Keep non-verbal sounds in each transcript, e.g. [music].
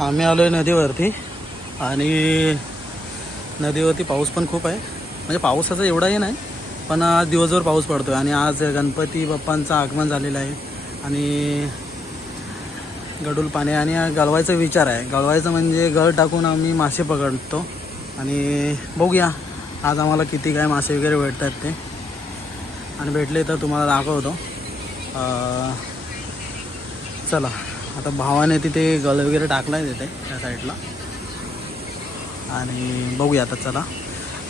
आम्ही आलो आहे नदीवरती आणि नदीवरती पाऊस पण खूप आहे. म्हणजे पावसाचा एवढाही नाही पण आज दिवसभर पाऊस पडतो आहे आणि आज गणपती बाप्पांचं आगमन झालेलं आहे आणि गडूल पाणी आणि गळवायचा विचार आहे. गळवायचं म्हणजे गळ टाकून आम्ही मासे पकडतो आणि बघूया आज आम्हाला किती काय मासे वगैरे भेटतात ते. आणि भेटले तर तुम्हाला दाखवतो. चला. आता भावाने तिथे गल वगैरे टाकला आहे तिथे त्या साईडला आणि बघूया आता चला.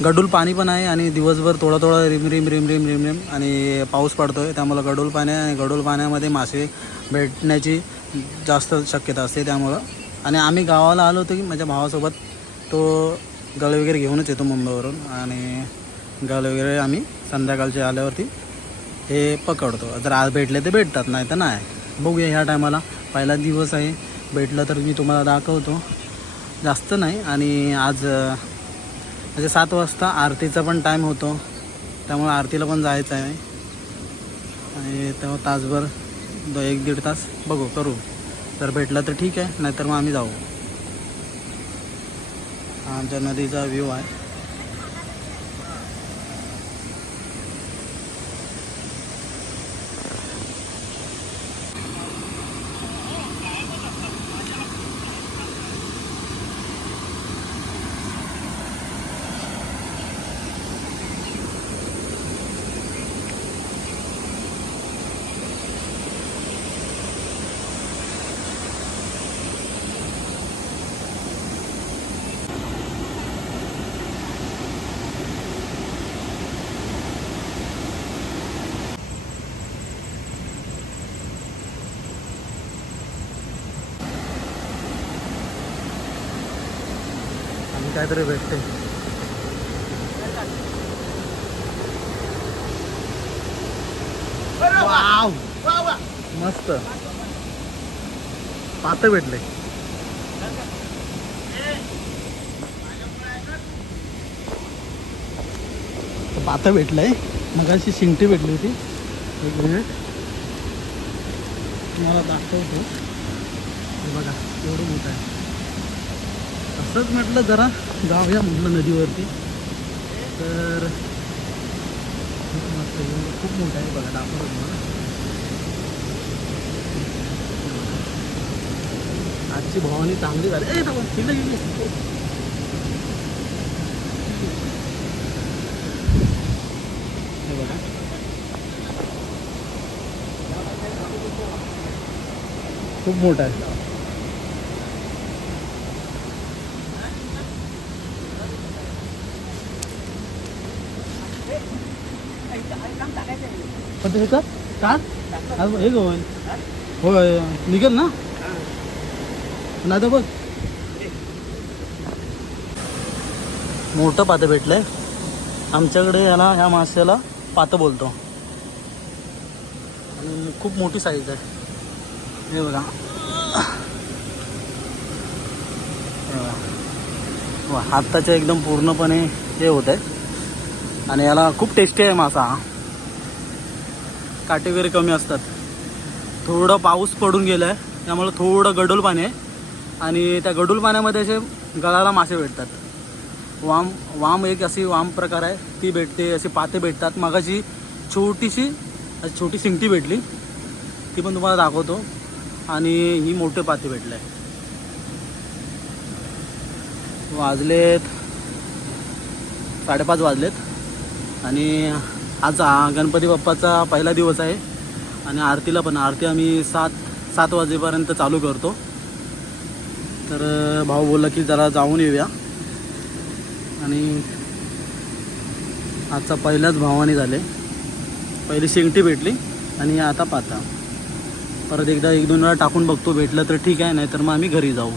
गडूल पाणी पण आहे आणि दिवसभर थोडं थोडं रिम रिम रिम रिम रिम रिम आणि पाऊस पडतो आहे त्यामुळं गडूल पाणी आणि गडूल पाण्यामध्ये मासे भेटण्याची जास्त शक्यता असते त्यामुळं. आणि आम्ही गावाला आलो होतो की माझ्या भावासोबत तो गळ वगैरे घेऊनच येतो मुंबईवरून आणि गळ वगैरे आम्ही संध्याकाळचे आल्यावरती हे पकडतो. जर आज भेटले तर भेटतात नाही तर नाही. बघूया ह्या टायमाला. पहिला दिवस आहे. भेटलं तर मी तुम्हाला दाखवतो. जास्त नाही. आणि आज म्हणजे सात वाजता आरतीचा पण टाईम होतो. त्यामुळे आरतीला पण जायचं आहे. आणि तेव्हा तासभर दो एक दीड तास बघू करू. जर भेटलं तर ठीक आहे. नाहीतर मग आम्ही जाऊ. आमच्या नदीचा व्ह्यू आहे आणि काहीतरी भेटते. मस्त. पात भेटले. पात भेटलंय. मग अशी शिंगटी भेटली होती. एक मिनिट तुम्हाला दाखवतो. बघा एवढं मोठं आहे. असंच म्हटलं जरा. जाऊया म्हटलं नदीवरती. तर खूप मस्त खूप मोठा आहे बघा दाखवतो तुम्हाला. आजची भवानी चांगली झाली. ए थांबा, तिकडे गेली. हे बघा. खूप मोठा आहे. पण ते का? हे होईल होय निघेल ना? नाही तर बघ. मोठं पातं भेटलंय. आमच्याकडे याला ह्या माश्याला पातं बोलतो. आणि खूप मोठी साईज आहे. हे बघा. हे हाताच्या एकदम पूर्णपणे हे होत आहे आणि याला खूप टेस्टी आहे मासा. हा काटे वगैरे कमी असतात. थोडं पाऊस पडून गेलं आहे त्यामुळं थोडं गडूल पाणी आहे. आणि त्या गडूल पाण्यामध्ये असे गळाला मासे भेटतात. वाम वाम एक अशी वाम प्रकार आहे. ती भेटते असे पाते भेटतात. मगाशी छोटीशी छोटी शिंगटी भेटली. ती पण तुम्हाला दाखवतो. आणि ही मोठे पाते भेटले. वाजलेत साडेपाच वाजलेत. आणि आज हा गणपती बाप्पाचा पहिला दिवस आहे. आणि आरतीला पण आरती आम्ही सात सात वाजेपर्यंत चालू करतो. तर भाऊ बोलला की जरा जाऊन येऊया. आणि आजचा पहिलाच भावाने झाले. पहिली शेंगटी भेटली आणि आता पाता परत एकदा एक दोन वेळा टाकून बघतो. भेटलं तर ठीक आहे नाही तर मग आम्ही घरी जाऊ.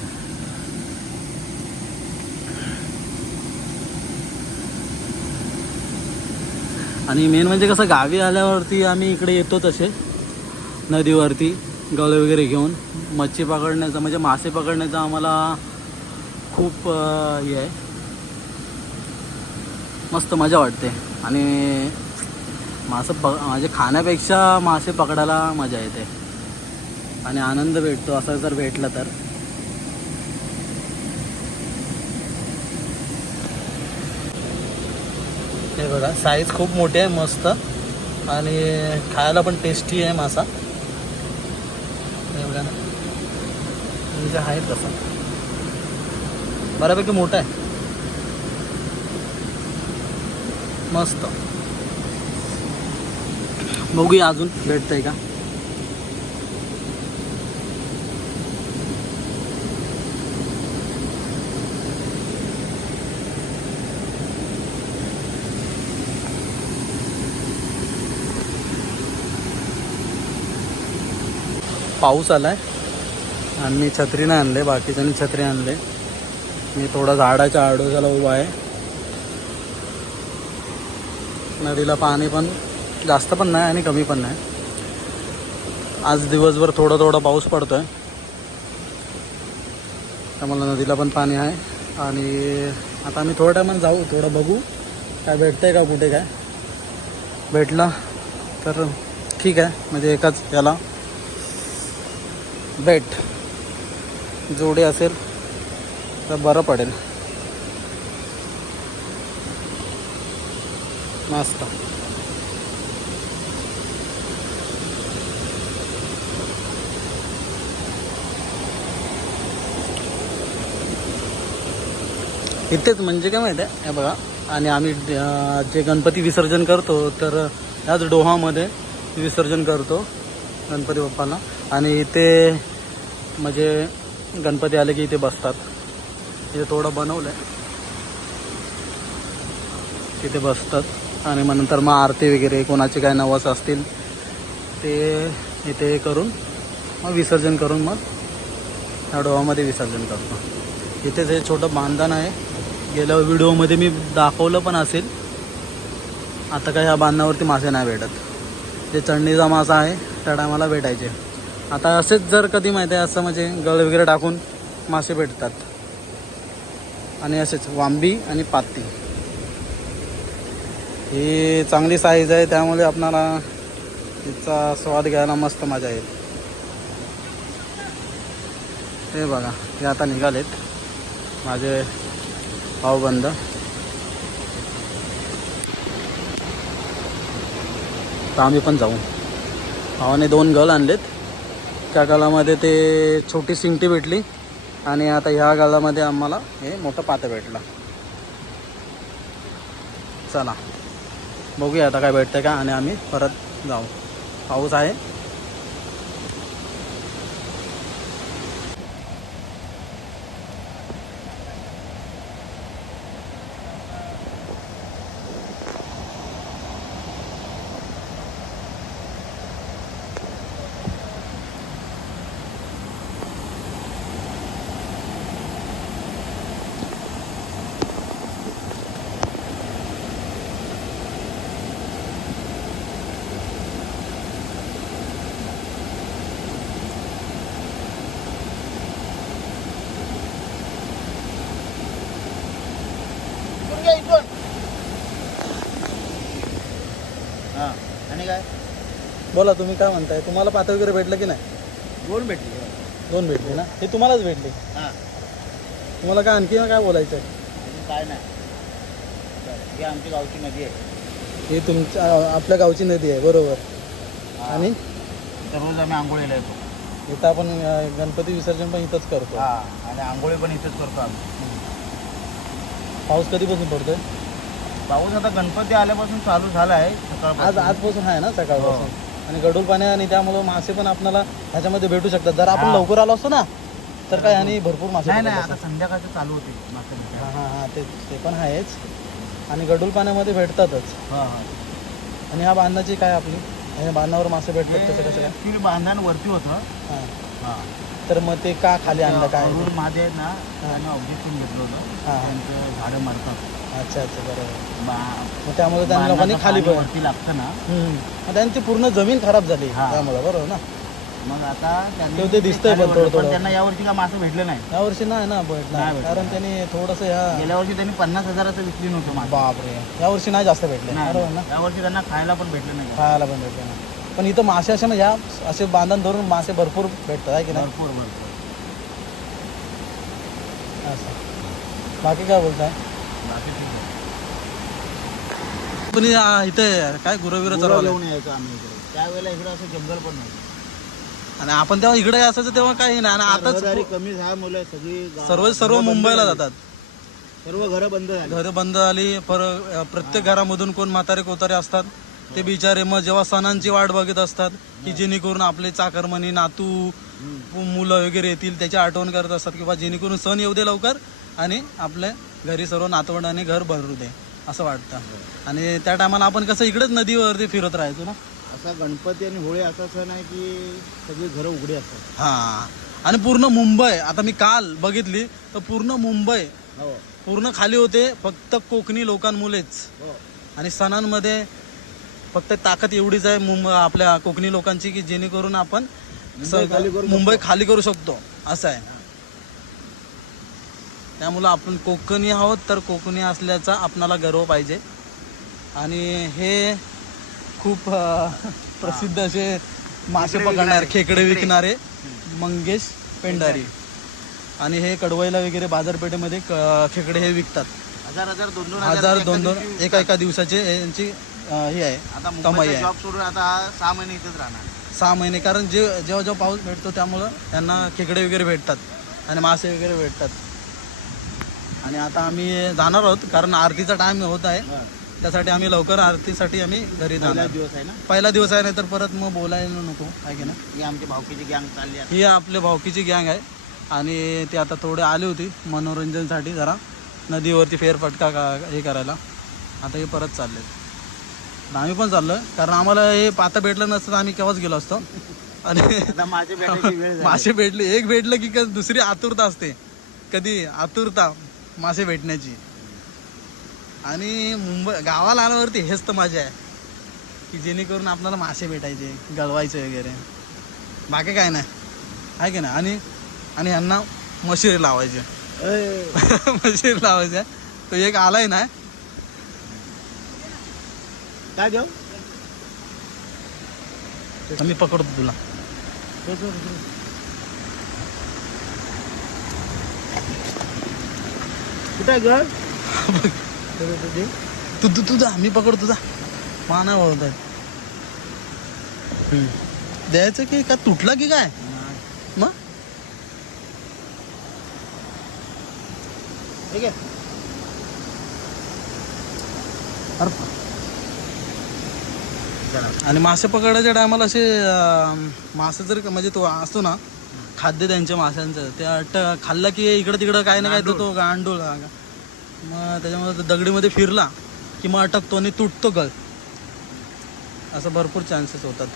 आणि मेन म्हणजे कसं गावी आल्यावरती आम्ही इकडे येतो तसे नदीवरती गळे वगैरे घेऊन. मच्छी पकडण्याचं म्हणजे मासे पकडण्याचा आम्हाला खूप हे आहे. मस्त मजा वाटते. आणि मासं प म्हणजे खाण्यापेक्षा मासे पकडायला मजा येते. आणि आनंद भेटतो असं जर भेटलं तर. हे बघा. साईज खूप मोठी आहे मस्त. आणि खायला पण टेस्टी आहे मासा. हे बघा ना. म्हणजे आहे तसं. बऱ्यापैकी मोठा आहे. मस्त. बघूया अजून भेटतंय का? पाऊस आलाय. आणि मी छत्री नाही आणले बाकीच्यांनी छत्री आणले. मी थोडा झाडाच्या आडोशाला उभा आहे. नदीला पाणी पण जास्त पण नाही आणि कमी पण नाही. आज दिवसभर थोडा थोडा पाऊस पडतो आहे त्यामुळे नदीला पण पाणी आहे. आणि आता आम्ही थोड्या टायमानं जाऊ थोडं बघू. काय भेटतंय का कुठे काय? भेटला तर ठीक आहे. म्हणजे एकाच याला. बेट. जोडी असेल तर बरं पडेल. मस्त. इथेच म्हणजे काय माहिती आहे? हे बघा. आणि आम्ही जे गणपती विसर्जन करतो तर ह्याच डोहामध्ये विसर्जन करतो गणपती बाप्पाला आणि इथे म्हणजे गणपती आले की इथे बसतात. इथे थोडं बनवलं आहे तिथे बसतात. आणि मग नंतर मग आरती वगैरे कोणाचे काय नवस असतील ते इथे करून मग विसर्जन करून मग ह्या डोहामध्ये विसर्जन करतो. इथेच हे छोटं बांधण आहे गेल्या व्हिडिओमध्ये मी दाखवलं पण असेल. आता काय ह्या बांधणावरती मासे नाही भेटत. जे चढणीचा मासा आहे त्या टायमाला भेटायचे. आता असेच जर कधी माहिती आहे असं म्हणजे गळ वगैरे टाकून मासे भेटतात. आणि असेच वांबी आणि पाती. ही चांगली साईज आहे त्यामुळे आपणाला तिचा स्वाद घ्यायला मस्त मजा येईल. हे बघा हे आता निघालेत. माझे भाऊबंद तर आम्ही पण जाऊ. भावाने दोन गल आणलेत. त्या गालामध्ये ते छोटी सिंगटी भेटली. आणि आता ह्या गालामध्ये आम्हाला हे मोठं पातं भेटलं. चला. बघूया आता काय भेटतं का आणि आम्ही परत जाऊ. पाऊस आहे हां आणि काय बोला तुम्ही काय म्हणताय? तुम्हाला पातं वगैरे भेटलं की नाही? दोन भेटली. दोन भेटले ना? हे तुम्हालाच भेटले. हां. तुम्हाला काय आणखी काय बोलायचं आहे अजून काय नाही. बरं, ही आमची गावची नदी आहे. ही तुमच्या आपल्या गावची नदी आहे बरोबर. हां. आणि? इथं रोज आम्ही आंघोळीला येतो. इथं आपण अं, गणपती विसर्जन पण इथंच करतो. हां आणि आंघोळी पण इथेच करतो आम्ही. पाऊस कधीपासून पडतोय? पाऊस आता गणपती आल्यापासून चालू झाला आहे आज सकाळपासून आजपासून आहे ना सकाळपासून? हो. आणि गडूळ पाणी आणि त्यामुळं मासे पण आपल्याला ह्याच्यामध्ये भेटू शकतात. जर आपण. लवकर आलो असतो ना तर काय आणि भरपूर मासे नाही आता संध्याकाळचं चालू होते मासे. हा हा हा ते ते पण आहेच. आणि गडूळ पाण्यामध्ये भेटतातच. हां हां. आणि ह्या बांधाची काय आपली? बांधावर मासे भेटतात कसं कसं काय? ॲक्च्युली बांधण वरती होतं. हां. हां. तर मग ते का खाली आणलं काय? महादेव आहेत ना त्यांनी ऑब्जेक्शन घेतलं होतं. हां. त्यांचं झाडं मारतात. अच्छा अच्छा बरोबर. बा- मग त्यामुळे त्यांना लोकांनी खाली पाणी पण वरती लागतं ना. मग त्यांची पूर्ण जमीन खराब झाली. हा. त्यामुळे बरोबर ना? मग आता त्यांनी ते दिसतंय पण खाली थोडं वरती, थोडं. त्यांना यावर्षी का मासे भेटले नाही यावर्षी नाही ना भेटणार. नाही भेटणार. कारण त्यांनी थोडंसं ह्या गेल्या वर्षी त्यांनी पन्नास हजाराचं विकली नव्हतं मासे. बापरे. यावर्षी नाही जास्त भेटले. बरोबर ना? नाही यावर्षी त्यांना खायला पण भेटले नाही. खायला पण भेटले ना पण इथं मासे असे ना ह्या असे बांधण धरून मासे भरपूर भेटतात आहे की नाही? भरपूर भरपूर. असं. बाकी काय बोलताय? पण इथे काय गुरविरं गुरं चरवलं घेऊन यायचो आम्ही इकडे. त्यावेळेला इकडे असं जंगल पण नव्हतं. आणि आपण तेव्हा इकडे असायचं तेव्हा काही नाही. आणि रहदारी कमी झाल्यामुळे सगळी गावं- सर्व सर्व घरं बंद मुंबईला झाली. जातात. सर्व घरं बंद झाली. घरं बंद झाली. पर प्रत्येक घरामधून कोण म्हातारे कोतारे असतात ते बिचारे मग जेव्हा सणांची वाट बघत असतात की जेणेकरून आपले चाकरमणी नातू मुलं वगैरे येतील त्याची आठवण करत असतात किंवा जेणेकरून सण येऊ दे लवकर आणि आपल्या घरी सर्व नातवंडाने घर भरू दे असं वाटतं. आणि त्या टायमाला आपण कसं इकडेच नदीवरती फिरत राहायचो ना? असा गणपती आणि होळी असा सण आहे की सगळी घरं उघडी असतात. हा. आणि पूर्ण मुंबई आता मी काल बघितली तर पूर्ण मुंबई हो. पूर्ण खाली होते फक्त कोकणी लोकांमुळेच. हो. आणि सणांमध्ये फक्त ताकद एवढीच आहे मुंबई आपल्या कोकणी लोकांची की जेणेकरून आपण मुंबई खाली करू मुंबई खाली करू शकतो असं आहे. त्यामुळं आपण कोकणी आहोत तर कोकणी असल्याचा आपणाला गर्व पाहिजे. आणि हे खूप प्रसिद्ध असे मासे पकडणारे खेकडे विकणारे मंगेश पेंढारी. आणि हे कडवईला वगैरे बाजारपेठेमध्ये क- खेकडे हे विकतात. हजार हजार दोन दोन हजार एका दोन दोन एका एका दिवसाचे यांची हे आहे आता कमाई आहे. सोडून आता सहा महिने इथेच राहणार. सहा महिने कारण जे जेव्हा जेव्हा पाऊस भेटतो त्यामुळं त्यांना खेकडे वगैरे भेटतात आणि मासे वगैरे भेटतात. आणि आता आम्ही जाणार आहोत कारण आरतीचा टाइम होत आहे. त्यासाठी आम्ही लवकर आरतीसाठी आम्ही घरी जाणार. दिवस आहे ना? पहिला दिवस आहे नाही तर परत मग बोलायला नको आहे की ना ही आमची भावकीची गँग चालली आहे. ही आपल्या भावकीची गँग आहे. आणि ते आता थोडे आले होती मनोरंजनसाठी जरा. नदीवरती फेरफटका का हे करायला. आता हे परत चाललेत. आम्ही पण चाललोय कारण आम्हाला हे पाता भेटलं नसतं तर आम्ही केव्हाच गेलो असतो. आणि. मासे [laughs] भेटले एक भेटलं की का दुसरी आतुरता असते. कधी आतुरता मासे भेटण्याची. आणि मुंबई गावाला आल्यावरती हेच तर मजा आहे. की जेणेकरून आपल्याला मासे भेटायचे गळवायचे वगैरे. बाकी काय नाही. आहे की नाही? आणि आणि ह्यांना मशिरी लावायचे. [laughs] मशिरी लावायचे. तो एक आलाय ना. काय देऊ? मी पकडतो तुला. कुठे आहे घर तू तू तुझा मी पकडतो तुझा माना बोलत द्यायचं की का तुटला की काय? मग? ठीक आहे आणि मासे पकडायच्या टायमाला असे मासे जर म्हणजे तो असतो ना खाद्य त्यांच्या माशांचं. ते अट खाल्लं की इकडं तिकडं काय ना काय तर तो गांडूळ. हा. मग त्याच्यामध्ये तो दगडीमध्ये फिरला की मग अटकतो आणि तुटतो गळ. असं भरपूर चान्सेस होतात.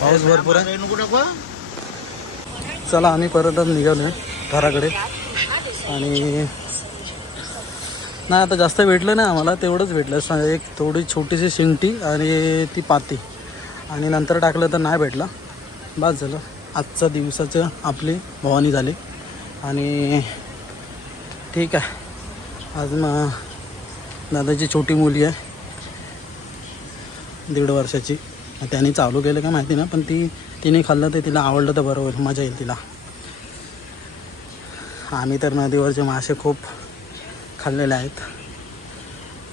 पाऊस भरपूर आहे? चला आम्ही परत निघालो घराकडे. आणि नाही आता जास्त भेटलं नाही आम्हाला तेवढंच भेटलं. एक थोडी छोटीशी शिंगटी आणि ती पाती. आणि नंतर टाकलं तर नाही भेटला. बस झालं. आजचा दिवसाचं आपली भवानी झाली. आणि ठीक आहे. आज मग दादाची छोटी मुली आहे. दीड वर्षाची. त्याने चालू केलं का माहिती ना पण ती तिने खाल्लं तर तिला आवडलं तर बरोबर. मजा येईल तिला. आम्ही तर नदीवरचे मासे खूप खाल्लेले आहेत.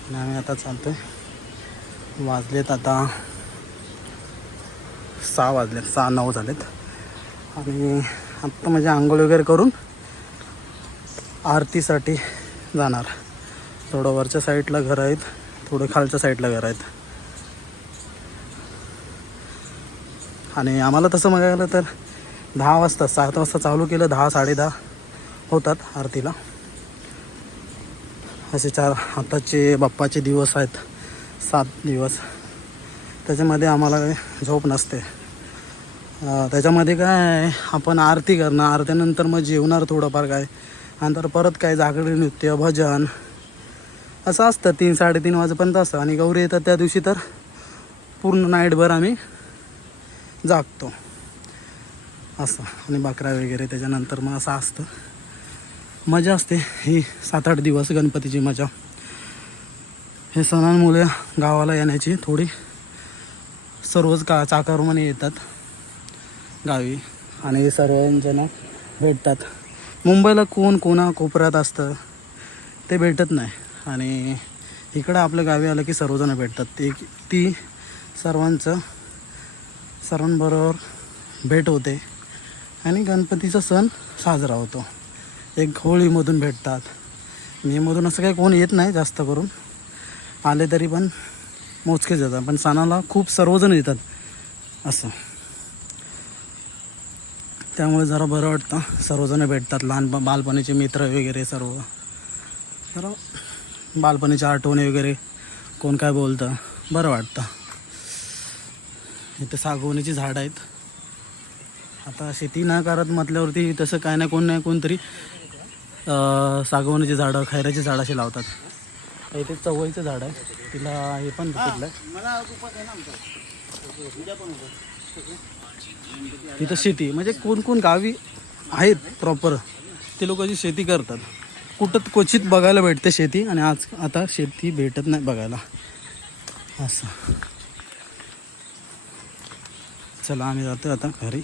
आणि आम्ही आता चालतो आहे वाजलेत आता सहा वाजलेत सहा नऊ झालेत. आणि आत्ता म्हणजे आंघोळ वगैरे करून आरतीसाठी जाणार. थोडं वरच्या साईडला घरं आहेत थोडं खालच्या साईडला घरं आहेत. आणि आम्हाला तसं बघायला तर दहा वाजता सात वाजता चालू केलं दहा साडेदहा होतात आरतीला. असे चार आताचे बाप्पाचे दिवस आहेत. सात दिवस. त्याच्यामध्ये आम्हाला काही झोप नसते. त्याच्यामध्ये काय आपण आरती करणार आरतीनंतर मग जेवणार थोडंफार काय. नंतर परत काय जागडी नृत्य भजन. असं असतं तीन साडेतीन वाजेपर्यंत असतं. आणि गौरी येतात त्या दिवशी तर पूर्ण नाईटभर आम्ही जागतो. असं. आणि बकरा वगैरे त्याच्यानंतर मग असं असतं. मजा असते. ही सात आठ दिवस गणपतीची मजा. हे सणांमुळे गावाला येण्याची थोडी सर्वच का चाकरमने येतात. गावी. आणि सर्वजण भेटतात. मुंबईला कोण कोणा कोपऱ्यात असतं ते भेटत नाही. आणि इकडं आपल्या गावी आलं की सर्वजण भेटतात. ती ती सर्वांचं सर्वांबरोबर भेट होते. आणि गणपतीचा सण साजरा होतो. एक होळीमधून भेटतात. मेमधून असं काही कोण येत नाही जास्त करून. आले तरी पण मोजकेच येतात. पण सणाला खूप सर्वजण येतात. असं. त्यामुळे जरा बरं वाटतं. सर्वजण भेटतात. लहान बालपणीचे मित्र वगैरे सर्व. जरा बालपणीच्या आठवणी वगैरे कोण काय बोलतं बरं वाटतं. इथे सागवणीची झाडं आहेत. आता शेती ना करत म्हटल्यावरती तसं काय नाही कोण नाही कोणतरी अं, सागवणीची झाडं खैराची झाडं अशी लावतात. इथे चवळीचं झाड आहे. तिला हे पण कुठलं आहे तिथं शेती म्हणजे कोण कोण गावी आहेत प्रॉपर ते लोक जी शेती करतात. कुठं क्वचित बघायला भेटते शेती आणि आज आता शेती भेटत नाही बघायला. असं. चला आम्ही जातो आता घरी.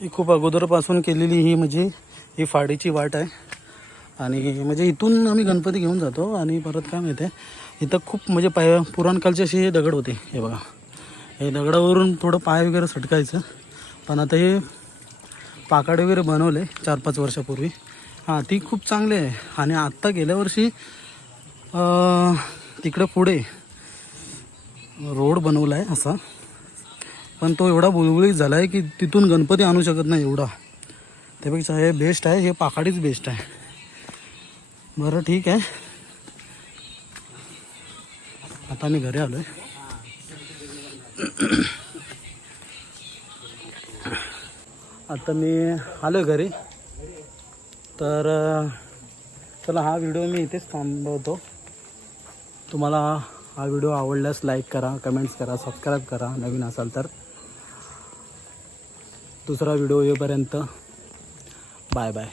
ही खूप अगोदरपासून केलेली ही म्हणजे ही फाडीची वाट आहे. आणि म्हणजे इथून आम्ही गणपती घेऊन जातो आणि परत काय माहिती आहे इथं खूप म्हणजे पाय पुराणकालचे असे हे दगड होते. हे बघा. हे दगडावरून थोडं पाय वगैरे सटकायचं. पण आता हे पाकाड वगैरे बनवले चार पाच वर्षापूर्वी. हां ती खूप चांगली आहे. आणि आत्ता गेल्या वर्षी तिकडं तिकडे पुढे रोड बनवला आहे असा. पण तो एवढा बुळबुळीत झाला आहे की तिथून गणपती आणू शकत नाही एवढा. त्यापेक्षा हे बेस्ट आहे हे पाखाडीच बेस्ट आहे. बरं ठीक आहे. आता मी घरी आलो आहे आता मी आलो घरी. तर चला हा व्हिडिओ मी इथेच थांबवतो. तुम्हाला हा व्हिडिओ आवडल्यास लाईक करा कमेंट्स करा सबस्क्राईब करा नवीन असाल तर. दुसरा व्हिडिओ येईपर्यंत बाय बाय